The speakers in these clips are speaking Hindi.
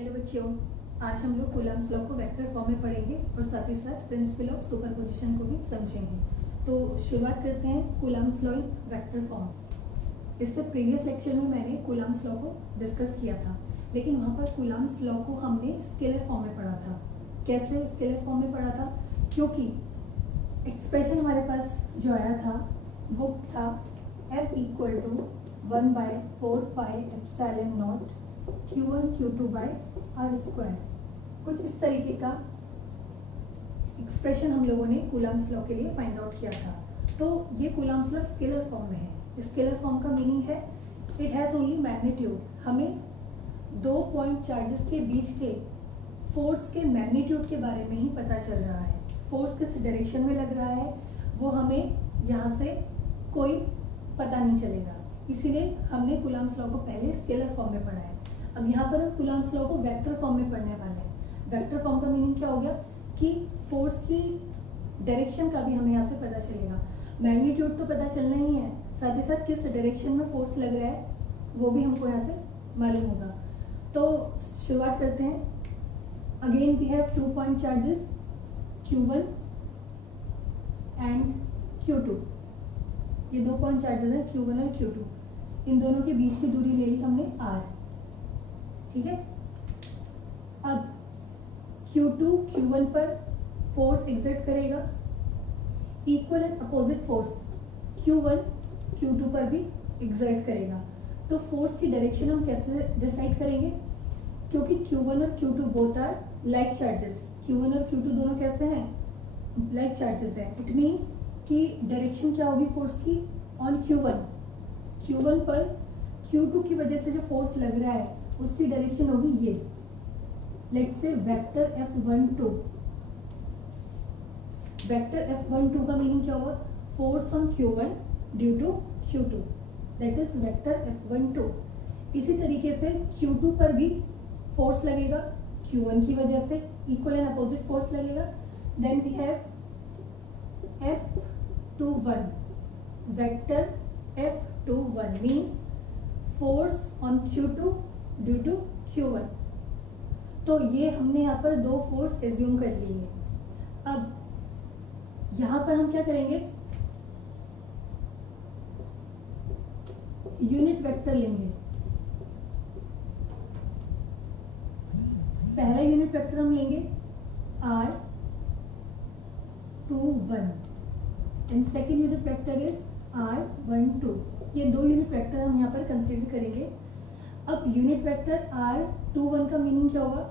हेलो बच्चों, आज हम लोग कूलम्ब्स लॉ को वेक्टर फॉर्म में पढ़ेंगे और साथ ही साथ प्रिंसिपल ऑफ सुपरपोजिशन को भी समझेंगे। तो शुरुआत करते हैं Coulomb's law in vector form. इससे प्रीवियस लेक्चर में मैंने कूलम्ब्स लॉ को डिस्कस किया था, लेकिन वहाँ पर कूलम्ब्स लॉ को हमने स्केलर फॉर्म में पढ़ा था। कैसे स्केलर फॉर्म में पढ़ा था? क्योंकि एक्सप्रेशन हमारे पास जो आया था वो था F equal to 1/4πε0 Q1 Q2 by R square. कुछ इस तरीके का एक्सप्रेशन हम लोगों ने कूलम्ब्स लॉ के लिए फाइंड आउट किया था। तो ये कूलम्ब्स लॉ स्केलर फॉर्म में है। स्केलर फॉर्म का मीनिंग है इट हैज़ ओनली मैग्नीट्यूड। हमें दो पॉइंट चार्जेस के बीच के फोर्स के मैग्नीट्यूड के बारे में ही पता चल रहा है। फोर्स किस डायरेक्शन में लग रहा है वो हमें यहाँ से कोई पता नहीं चलेगा, इसीलिए हमने कूलम्ब्स लॉ को पहले स्केलर फॉर्म में पढ़ा है। अब यहाँ पर हम कूलम्ब्स लॉ को वेक्टर फॉर्म में पढ़ने वाले हैं। वेक्टर फॉर्म का मीनिंग क्या हो गया कि फोर्स की डायरेक्शन का भी हमें यहाँ से पता चलेगा। मैग्नीट्यूड तो पता चलना ही है, साथ ही साथ किस डायरेक्शन में फोर्स लग रहा है वो भी हमको यहाँ से मालूम होगा। तो शुरुआत करते हैं। Again we have 2 point charges Q1 and Q2। ये 2 पॉइंट चार्जेस हैं Q1 और Q2। इन दोनों के बीच की दूरी ले ली हमने R, ठीक है। अब Q2 Q1 पर फोर्स एक्सर्ट करेगा, equal and opposite force Q1 Q2 पर भी एक्सर्ट करेगा। तो फोर्स की डायरेक्शन हम कैसे डिसाइड करेंगे? क्योंकि Q1 और Q2 both are like charges. Q1 और Q2 दोनों कैसे हैं? लाइक चार्जेस हैं। इट मीन्स कि डायरेक्शन क्या होगी फोर्स की ऑन Q1 पर Q2 की वजह से जो फोर्स लग रहा है उसकी डायरेक्शन होगी ये। Let's say vector F12। Vector F12 का मीनिंग क्या होगा? Force on Q1 due to Q2, that is vector F12। इसी तरीके से Q2 पर भी फोर्स लगेगा Q1 की वजह से, इक्वल एंड अपोजिट फोर्स लगेगा। Then we have F21। Vector F21 means force on Q2 due to Q1। तो ये हमने यहाँ पर दो फोर्स एज्यूम कर लिए हैं। अब यहाँ पर हम क्या करेंगे? यूनिट वेक्टर लेंगे। पहला यूनिट वेक्टर हम लेंगे R21 and second unit vector is R12। ये दो यूनिट वेक्टर हम यहाँ पर कंसीडर करेंगे। अब यूनिट वेक्टर R21 का मीनिंग क्या होगा?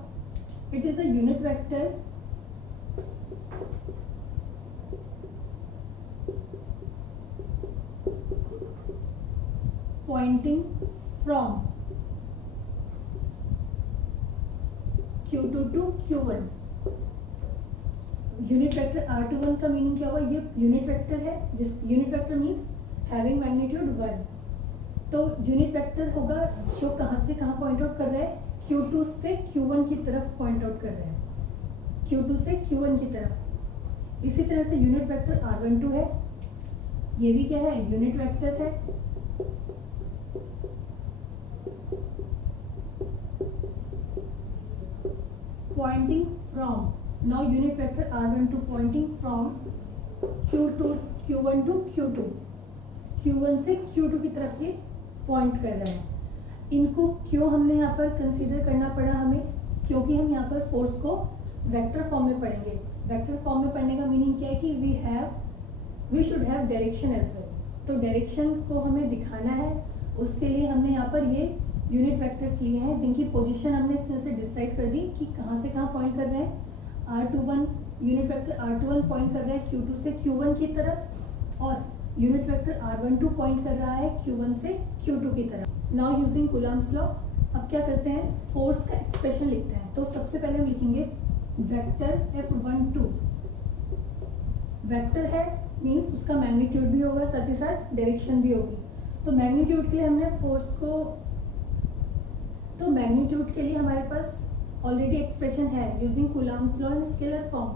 It is a unit vector pointing from Q2 to Q1। Unit vector R21 का मीनिंग क्या होगा? ये यूनिट वेक्टर है, जिस unit vector means having magnitude 1। तो यूनिट वेक्टर होगा जो कहाँ से कहाँ पॉइंट आउट कर रहा है? Q2 से Q1 की तरफ पॉइंट आउट कर रहा है, Q2 से Q1 की तरफ। इसी तरह से यूनिट वेक्टर R12 है, ये भी क्या है? यूनिट वेक्टर है। Pointing from, now unit vector R12 pointing from Q1 to Q2। Q1 से Q2 की तरफ ये पॉइंट कर रहा है। इनको क्यों हमने यहाँ पर कंसीडर करना पड़ा हमें? क्योंकि हम यहाँ पर फोर्स को वेक्टर फॉर्म में पढ़ेंगे। वेक्टर फॉर्म में पढ़ने का मीनिंग क्या है कि we should have direction as well. तो डायरेक्शन को हमें दिखाना है, उसके लिए हमने यहाँ पर ये यूनिट वेक्टर्स लिए हैं जिनकी पोजीशन हमने इसमें से डिसाइड कर दी कि कहाँ से कहाँ पॉइंट कर रहे हैं। R21 unit vector R21 point कर रहा है Q2 से Q1 की तरफ, और यूनिट वेक्टर R12 पॉइंट कर रहा है Q1 से Q2 की तरफ। नाउ यूजिंग कूलम्ब्स लॉ अब क्या करते हैं? फोर्स का एक्सप्रेशन लिखते हैं। तो सबसे पहले हम लिखेंगे वेक्टर F12। वेक्टर है मीन्स उसका मैग्नीट्यूड भी होगा, साथ ही साथ डायरेक्शन भी होगी। तो मैग्नीट्यूड के लिए हमने फोर्स को, तो मैग्नीट्यूड के लिए हमारे पास ऑलरेडी एक्सप्रेशन है यूजिंग कूलम्ब्स लॉ इन स्केलर फॉर्म।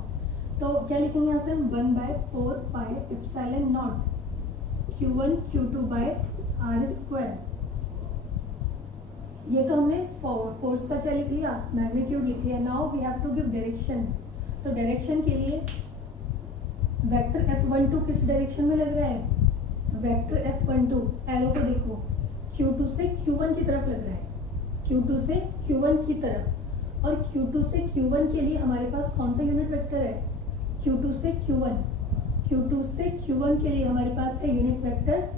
तो क्या लिखेंगे यहाँ से हम? 1/4πε0 Q1 Q2 by R square. ये तो हमने फोर्स का क्या लिख लिया, मैग्नीट्यूड लिख लिया. Now we have to give direction. तो डायरेक्शन के लिए वेक्टर F12 किस डायरेक्शन में लग रहा है, वेक्टर F12 एरो को देखो Q2 से Q1 की तरफ लग रहा है, Q2 से Q1 की तरफ. और Q2 से Q1 के लिए हमारे पास कौन सा यूनिट वेक्टर है, Q2 से Q1. Q2 से Q1 के लिए हमारे पास है यूनिट वेक्टर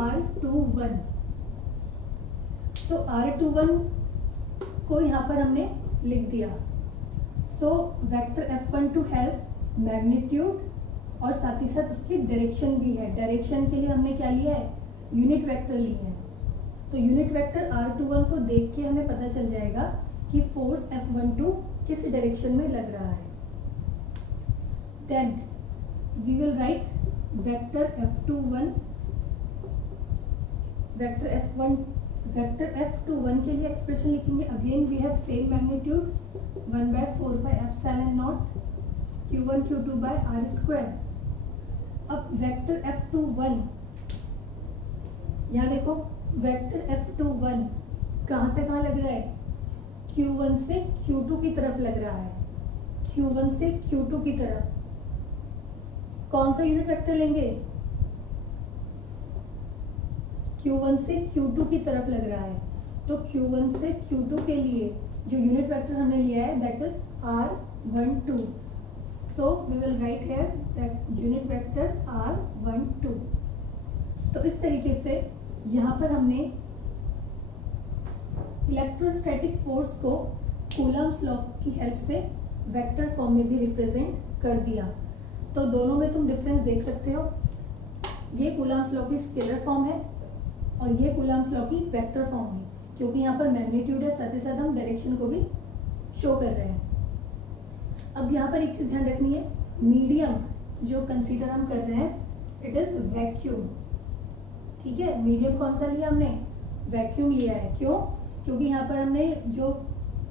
R21. तो R21 को यहाँ पर हमने लिख दिया. So vector F12 has magnitude और साथ ही साथ उसकी डायरेक्शन भी है. डायरेक्शन के लिए हमने क्या लिया है, यूनिट वेक्टर लिया है. तो यूनिट वेक्टर R21 को देख के हमें पता चल जाएगा कि फोर्स F12 किस डायरेक्शन में लग रहा है. Then we will write vector F21, vector F21 के लिए एक्सप्रेशन लिखेंगे. Again we have same magnitude 1/4πε0 Q1 Q2 by R square. अब वेक्टर F21 यहाँ देखो, वेक्टर F21 कहाँ से कहाँ लग रहा है, Q1 से Q2 की तरफ लग रहा है. Q1 से Q2 की तरफ कौन सा यूनिट वेक्टर लेंगे, Q1 से Q2 की तरफ लग रहा है. तो Q1 से Q2 के लिए जो यूनिट वेक्टर हमने लिया है that is R12. So we will write here unit vector R12. तो इस तरीके से यहाँ पर हमने इलेक्ट्रोस्टैटिक फोर्स को कूलम्स लॉ की हेल्प से वेक्टर फॉर्म में भी रिप्रेजेंट कर दिया. तो दोनों में तुम डिफरेंस देख सकते हो. ये कूलम्स लॉ की स्केलर फॉर्म है और ये कूलम्स लॉ की वेक्टर फॉर्म है, क्योंकि यहाँ पर मैग्नीट्यूड है, साथ ही साथ हम डायरेक्शन को भी शो कर रहे हैं. अब यहाँ पर एक चीज ध्यान रखनी है, मीडियम जो कंसीडर हम कर रहे हैं इट इज वैक्यूम. ठीक है, मीडियम कौन सा लिया हमने, वैक्यूम लिया है. क्यों, क्योंकि यहाँ पर हमने जो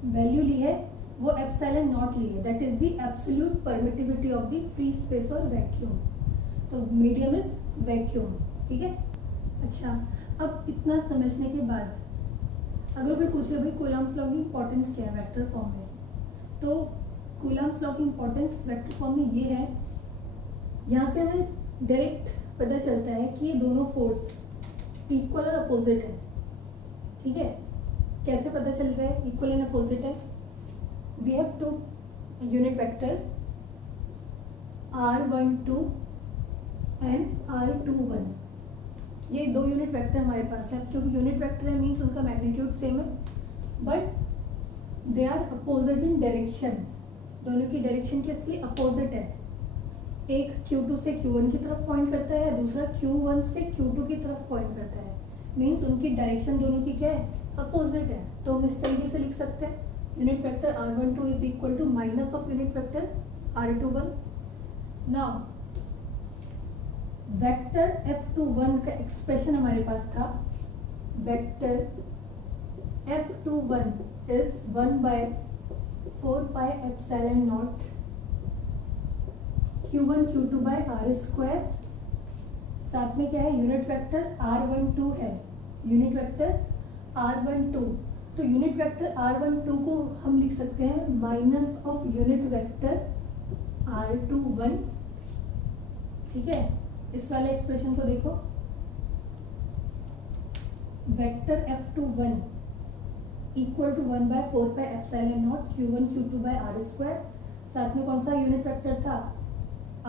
वैल्यू ली है वो एप्सिलॉन नॉट ली है, that is the absolute permittivity of the free space और वैक्यूम. तो मीडियम इज वैक्यूम. ठीक है. अच्छा, अब इतना समझने के बाद अगर कोई पूछे भाई कूलम्स लॉ की इंपॉर्टेंस क्या है वेक्टर फॉर्म में, तो कूलम्स लॉ की इंपॉर्टेंस वेक्टर फॉर्म में ये है, यहाँ से हमें डायरेक्ट पता चलता है कि ये दोनों फोर्स इक्वल और अपोजिट है. ठीक है, कैसे पता चल रहा है इक्वल एंड अपोजिट है, we have two unit vector R12 and R21. ये दो यूनिट वेक्टर हमारे पास है. क्योंकि यूनिट वेक्टर है मीन्स उनका मैग्नीट्यूड सेम है, but they are opposite in direction. दोनों की डायरेक्शन कैसी अपोजिट है, एक Q2 से Q1 की तरफ पॉइंट करता है, दूसरा Q1 से Q2 की तरफ पॉइंट करता है. मीन्स उनकी डायरेक्शन दोनों की क्या है, अपोजिट है. तो हम इस तरीके से लिख सकते हैं unit vector R12 is equal to minus of unit vector R21. Now vector F21 का एक्सप्रेशन हमारे पास था, vector F21 is 1/4πε0 Q1 Q2 by R square. साथ में क्या है, यूनिट वेक्टर R12 है, यूनिट वेक्टर R12. तो यूनिट वेक्टर R12 को हम लिख सकते हैं minus of unit vector R21. ठीक है, इस वाले एक्सप्रेशन को देखो, vector F21 equal to 1/4πε0 Q1 Q2 by R square. साथ में कौन सा यूनिट वेक्टर था,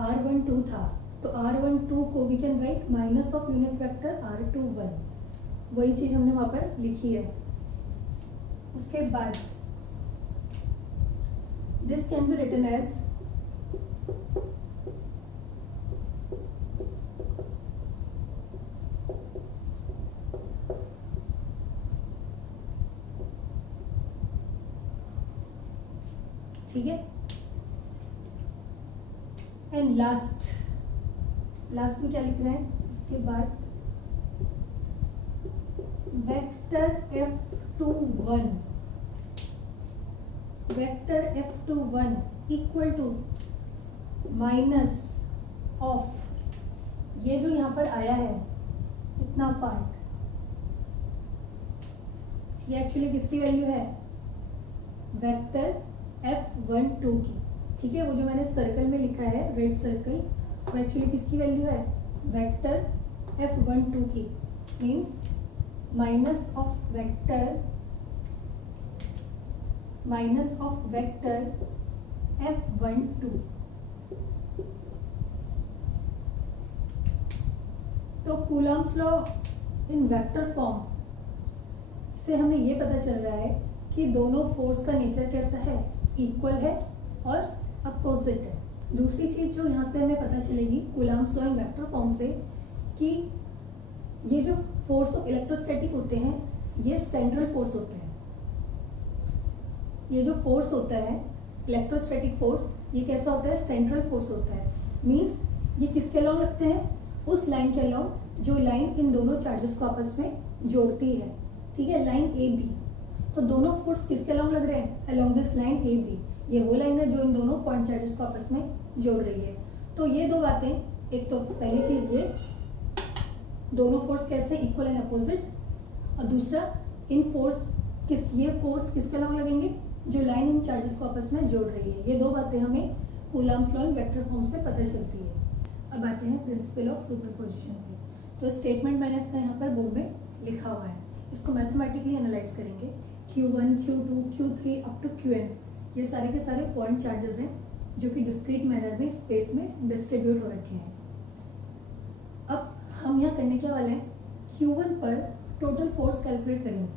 R12 था. तो R12 को we can write minus of unit vector R21. वही चीज हमने वहां पर लिखी है. उसके बाद this can be written as ठीक है. एंड लास्ट में क्या लिख रहे हैं, इसके बाद vector F21 equal to minus of ये जो यहाँ पर आया है इतना पार्ट, ये एक्चुअली किसकी वैल्यू है, वेक्टर F12 की, ठीक है। वो जो मैंने सर्कल में लिखा है रेड सर्कल, वो एक्चुअली किसकी वैल्यू है, वेक्टर F12 की, means minus of vector F12। तो Coulomb's law in vector form से हमें ये पता चल रहा है कि दोनों फोर्स का नेचर कैसा है, इक्वल है और अपोजिट है। दूसरी चीज जो यहाँ से हमें पता चलेगी Coulomb's law in vector form से, कि ये जो फोर्स ऑफ इलेक्ट्रोस्टैटिक होते हैं ये सेंट्रल फोर्स होते हैं। ये जो फोर्स होता है इलेक्ट्रोस्टैटिक फोर्स, ये कैसा होता है, सेंट्रल फोर्स होता है। मींस ये किसके अलॉन्ग लगते हैं, उस लाइन के अलॉन्ग जो लाइन इन दोनों चार्जेस को आपस में जोड़ती है, ठीक है, लाइन ए बी। तो दोनों फोर्स किसके अलॉन्ग लग रहे हैं, along this line A B. ये वो लाइन है जो इन दोनों पॉइंट चार्जेस को आपस में जोड़ रही है। तो ये दो बातें, एक तो पहली चीज ये दोनों फोर्स कैसे इक्वल एंड अपोजिट, और दूसरा इन फोर्स ये फोर्स किसके अलॉन्ग लगेंगे, जो लाइन इन चार्जेस को आपस में जोड़ रही है। ये दो बातें हमें Coulomb's law in vector form से पता चलती है। अब आते हैं प्रिंसिपल ऑफ सुपरपोजिशन पे। तो स्टेटमेंट मैंने इसका यहाँ पर बोर्ड में लिखा हुआ है, इसको मैथमेटिकली एनालाइज करेंगे। Q1, Q2, Q3 up to Qn, ये सारे के सारे पॉइंट चार्जेस हैं जो कि डिस्क्रीट मैनर में स्पेस में डिस्ट्रीब्यूट हो रखे हैं। अब हम यहाँ करने क्या वाले हैं, Q1 पर टोटल फोर्स कैलकुलेट करेंगे।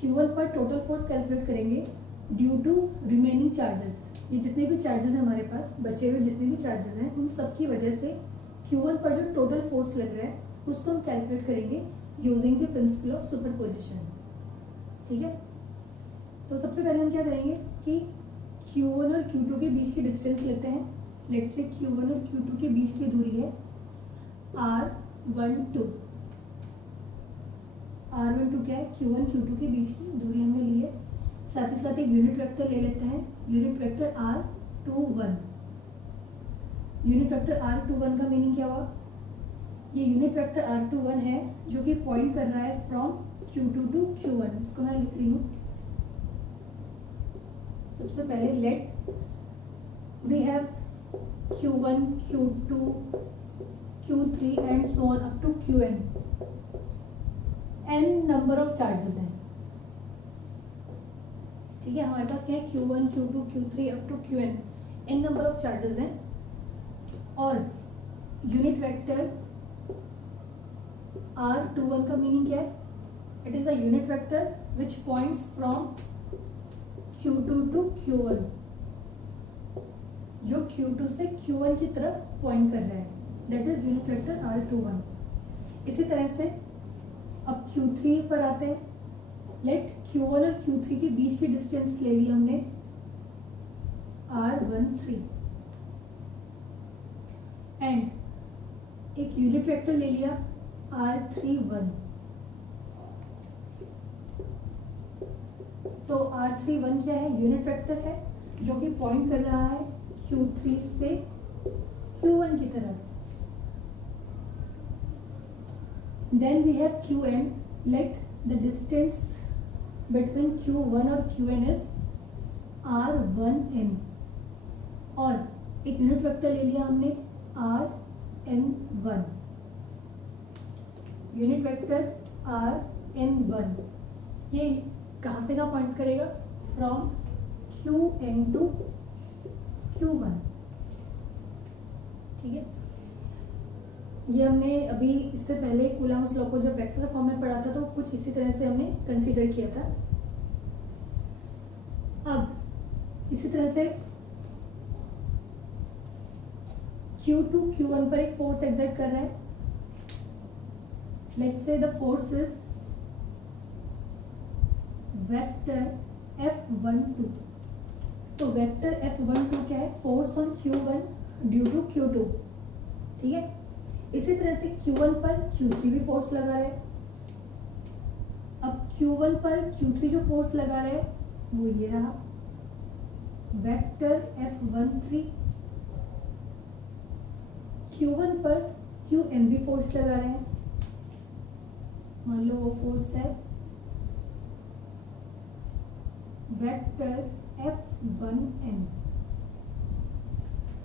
Q1 पर टोटल फोर्स कैलकुलेट करेंगे ड्यू टू रिमेनिंग चार्जेस। ये जितने भी चार्जेस हैं हमारे पास, बचे हुए जितने भी चार्जेस हैं, उन सब की वजह से Q1 पर जो टोटल फोर्स लग रहा है उसको हम कैलकुलेट करेंगे using the principle of superposition, ठीक है। तो सबसे पहले हम क्या करेंगे कि Q1 और Q2 के बीच की डिस्टेंस लेते हैं। लेट्स से Q1 और Q2 के बीच की दूरी है R12। R12 क्या है, Q1 Q2 के बीच की दूरी हमने ली है। साथ ही साथ एक यूनिट वेक्टर ले लेते हैं, unit vector R21। Unit vector R21 का मीनिंग क्या हुआ, ये यूनिट वेक्टर R21 है जो कि पॉइंट कर रहा है फ्रॉम Q2 टू Q1। इसको मैं लिख रही हूँ। सबसे पहले let we have Q1, Q2, Q3 and so on up to Qn। n number of charges हैं, ठीक है। हमारे पास क्या है, Q1, Q2, Q3 up to Qn, n number of charges हैं। और यूनिट वेक्टर R21 का मीनिंग क्या है, it is a unit vector which points from Q2 to Q1, जो Q2 से Q1 की तरफ पॉइंट कर रहा है, that is unit vector R21। इसी तरह से अब Q3 पर आते हैं। लेट Q1 और Q3 के बीच की डिस्टेंस ले ली हमने R13 एंड एक यूनिट वेक्टर ले लिया R31। तो R31 क्या है, यूनिट वेक्टर है जो कि पॉइंट कर रहा है Q3 से Q1 की तरफ। Then we have Qn, let the distance between Q1 और Qn इज R1n। और एक यूनिट वेक्टर ले लिया हमने Rn1। यूनिट वेक्टर Rn1 ये कहाँ से कहाँ पॉइंट करेगा, फ्रॉम Qn टू Q1, ठीक है। ये हमने अभी इससे पहले कूलम्स लॉ को जब वेक्टर फॉर्म में पढ़ा था तो कुछ इसी तरह से हमने कंसीडर किया था। अब इसी तरह से Q2 Q1 पर एक फोर्स एक्सर्ट कर रहा है। Let's say the force is vector F12। तो वेक्टर F12 क्या है, force on Q1 due to Q2, ठीक है। इसी तरह से Q1 पर Q3 भी फोर्स लगा रहा है। अब Q1 पर Q3 जो फोर्स लगा रहा है वो ये रहा, वेक्टर F13। Q1 पर Qn भी फोर्स लगा रहे हैं, मान लो वो फोर्स है वेक्टर F1n।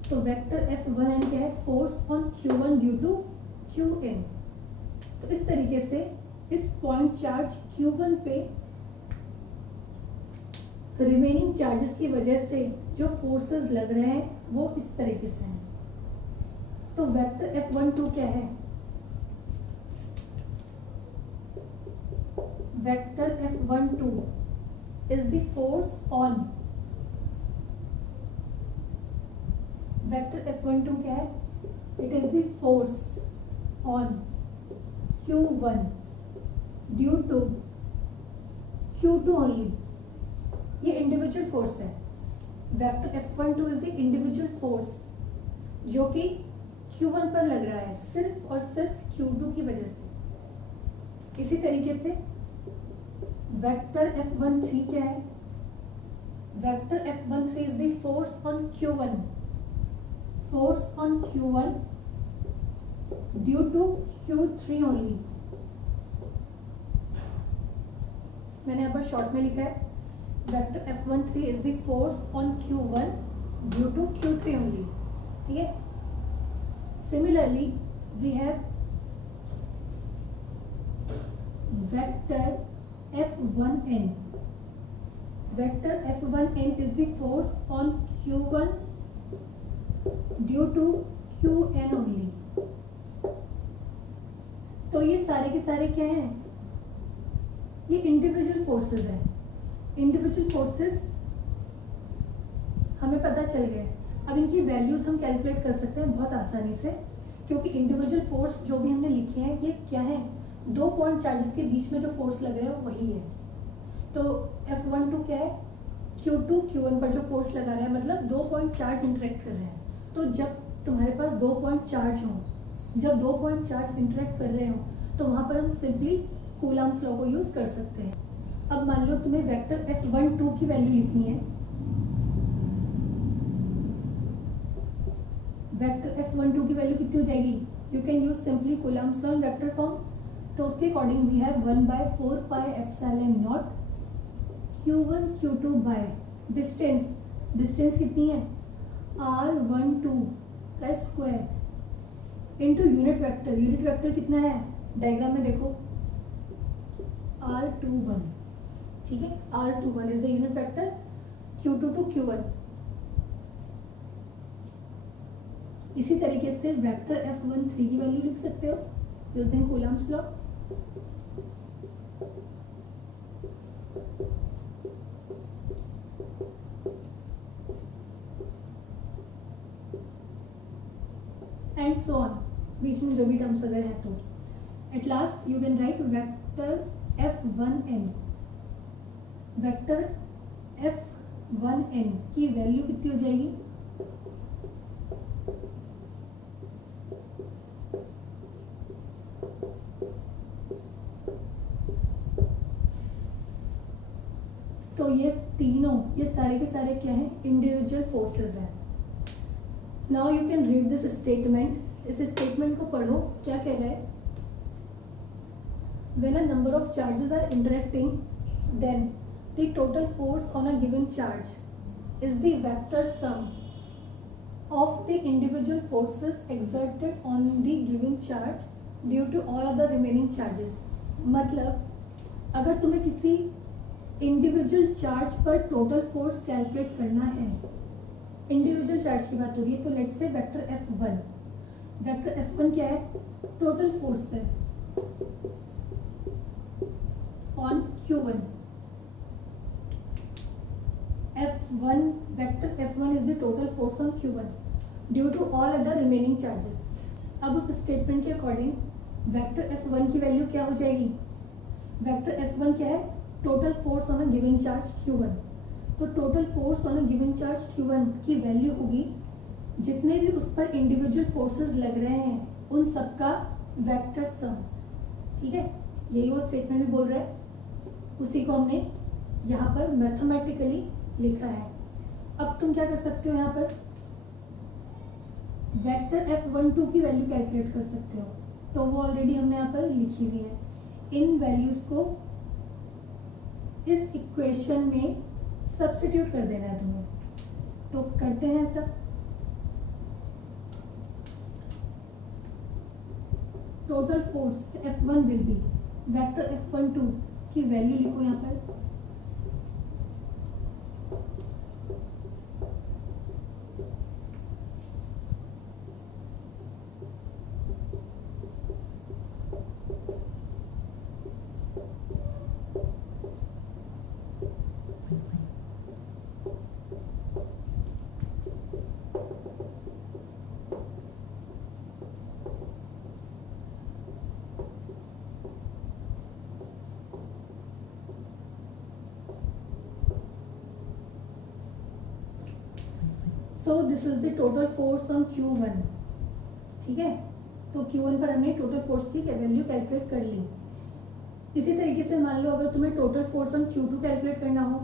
तो वेक्टर F1n क्या है? Force on Q1 due to Qn। तो इस तरीके से इस पॉइंट चार्ज Q1 पे रिमेनिंग चार्जेस की वजह से जो फोर्सेस लग रहे हैं वो इस तरीके से हैं। तो वेक्टर F12 क्या है? Vector F12 is the force on, vector F12 क्या है? It is the force on Q1 due to Q2 only. ये इंडिविजुअल फोर्स है। Vector F12 is the individual force जो कि Q1 पर लग रहा है सिर्फ और सिर्फ Q2 की वजह से। इसी तरीके से वेक्टर F13 क्या है? Vector F13 is the force on Q1, force on Q1 due to Q3 only. मैंने यहाँ पर शॉर्ट में लिखा है vector F13 is the force on Q1 due to Q3 only. ठीक है। Similarly we have vector F1n। Vector F1n is the force on Q1 due to Qn only. तो ये सारे के सारे क्या हैं? ये इंडिविजुअल फोर्सेस हैं। इंडिविजुअल फोर्सेस हमें पता चल गए। अब इनकी वैल्यूज हम कैलकुलेट कर सकते हैं बहुत आसानी से, क्योंकि इंडिविजुअल फोर्स जो भी हमने लिखे हैं ये क्या है? दो पॉइंट चार्जेस के बीच में जो फोर्स लग रहे हैं वही है। तो F12 क्या है? Q2 Q1 पर जो फोर्स लगा रहा है, मतलब दो पॉइंट चार्ज इंटरेक्ट कर रहे हैं। तो जब तुम्हारे पास दो पॉइंट चार्ज हो, जब दो पॉइंट चार्ज इंटरेक्ट कर रहे हो तो वहां पर हम सिंपली कूलम्ब्स लॉ को यूज कर सकते हैं। अब मान लो तुम्हें वेक्टर F12 की वैल्यू लिखनी है। वेक्टर F12 की वैल्यू कितनी हो जाएगी? You can use simply Coulomb's law in vector form. तो उसके according we have 1/4 pi epsilon naught Q1 Q2 by distance. Distance कितनी है? R12 का square into unit vector. Unit vector कितना है? डायग्राम में देखो R21। ठीक है, R21 is the unit vector Q2 to Q1। इसी तरीके से वेक्टर F13 की वैल्यू लिख सकते हो using Coulomb's law. And so on, बीच में जो भी टर्म्स अगर है तो। At last you can write vector F1n। Vector F1n की वैल्यू कितनी हो जाएगी? तो ये तीनों, ये सारे के सारे क्या है? इंडिविजुअल फोर्सेस हैं। Now you can read this statement. इस स्टेटमेंट को पढ़ो, क्या कह रहा है? When a number of charges are interacting, then the total force on a given charge is the vector sum of the individual forces exerted on the given charge due to all other remaining charges। मतलब अगर तुम्हें किसी इंडिविजुअल चार्ज पर टोटल फोर्स कैलकुलेट करना है, इंडिविजुअल चार्ज की बात हो रही है, तो let's say vector F1। Vector F1 क्या है? टोटल फोर्स है on Q1। F1 vector F1 is the total force on Q1 due to all other remaining charges. अब उस स्टेटमेंट के अकॉर्डिंग वेक्टर F1 की वैल्यू क्या हो जाएगी? वेक्टर F1 क्या है? Total force on a given charge Q1। तो total force on a given charge Q1 की वैल्यू होगी जितने भी उस पर इंडिविजुअल फोर्सेस लग रहे हैं उन सबका वेक्टर सम। ठीक है, यही वो स्टेटमेंट भी बोल रहा है, उसी को हमने यहाँ पर मैथमेटिकली लिखा है। अब तुम क्या कर सकते हो? यहाँ पर वेक्टर F12 की वैल्यू कैलकुलेट कर सकते हो, तो वो ऑलरेडी हमने यहाँ पर लिखी हुई है। इन वैल्यूज को इस इक्वेशन में सब्स्टिट्यूट कर देना है तुम्हें, तो करते हैं सब। Total force F1 will be, vector F12 की वैल्यू लिखो यहाँ पर, so this is the total force on Q1, ठीक है। तो Q1 पर हमने टोटल फोर्स की वैल्यू कैलकुलेट कर ली। इसी तरीके से मान लो अगर तुम्हें total force on Q2 calculate करना हो,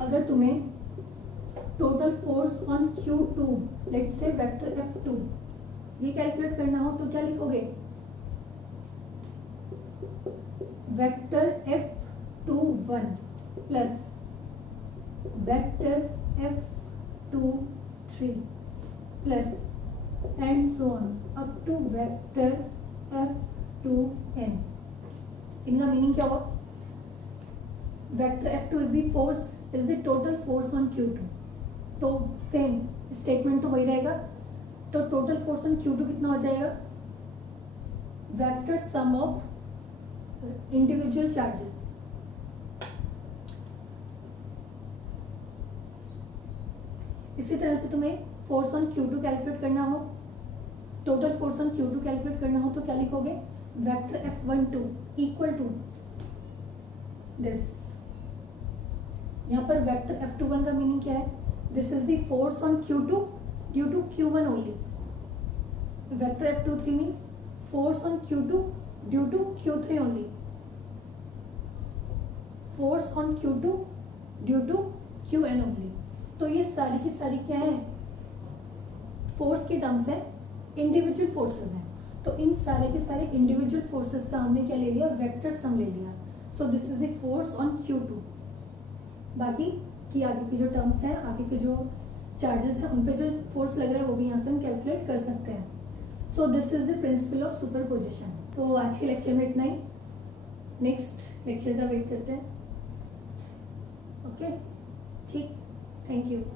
अगर तुम्हें total force on Q2 let's say vector F2 ये कैलकुलेट करना हो तो क्या लिखोगे, vector F21 plus vector F23 plus and so on up to vector F2n। इनका मीनिंग क्या हुआ, vector F2 is the force, is the total force on Q2, तो सेम स्टेटमेंट तो वही रहेगा। तो टोटल फोर्स ऑन Q2 कितना हो जाएगा, vector sum of individual charges. इसी तरह से तुम्हें फोर्स ऑन Q2 कैलकुलेट करना हो, total force on Q2 calculate करना हो तो क्या लिखोगे, vector F12 equal to this. यहाँ पर वेक्टर F21 का मीनिंग क्या है, this is the force on Q2 due to Q1 only. Vector F23 means force on Q2 due to Q3 only, force on Q2 due to Qn only. तो ये सारी की सारी क्या है, फोर्स के टर्म्स है, इंडिविजुअल फोर्सेस हैं। तो इन सारे के सारे इंडिविजुअल फोर्सेस का हमने क्या ले लिया, वेक्टर सम ले लिया। So this is the force on Q2। बाकी की आगे की जो टर्म्स हैं, आगे के जो चार्जेस हैं, उन पे जो फोर्स लग रहा है वो भी यहाँ से हम कैलकुलेट कर सकते हैं। So this is the principle of superposition. तो आज के लेक्चर में इतना ही, नेक्स्ट लेक्चर का वेट करते हैं। ओके, ठीक, थैंक यू।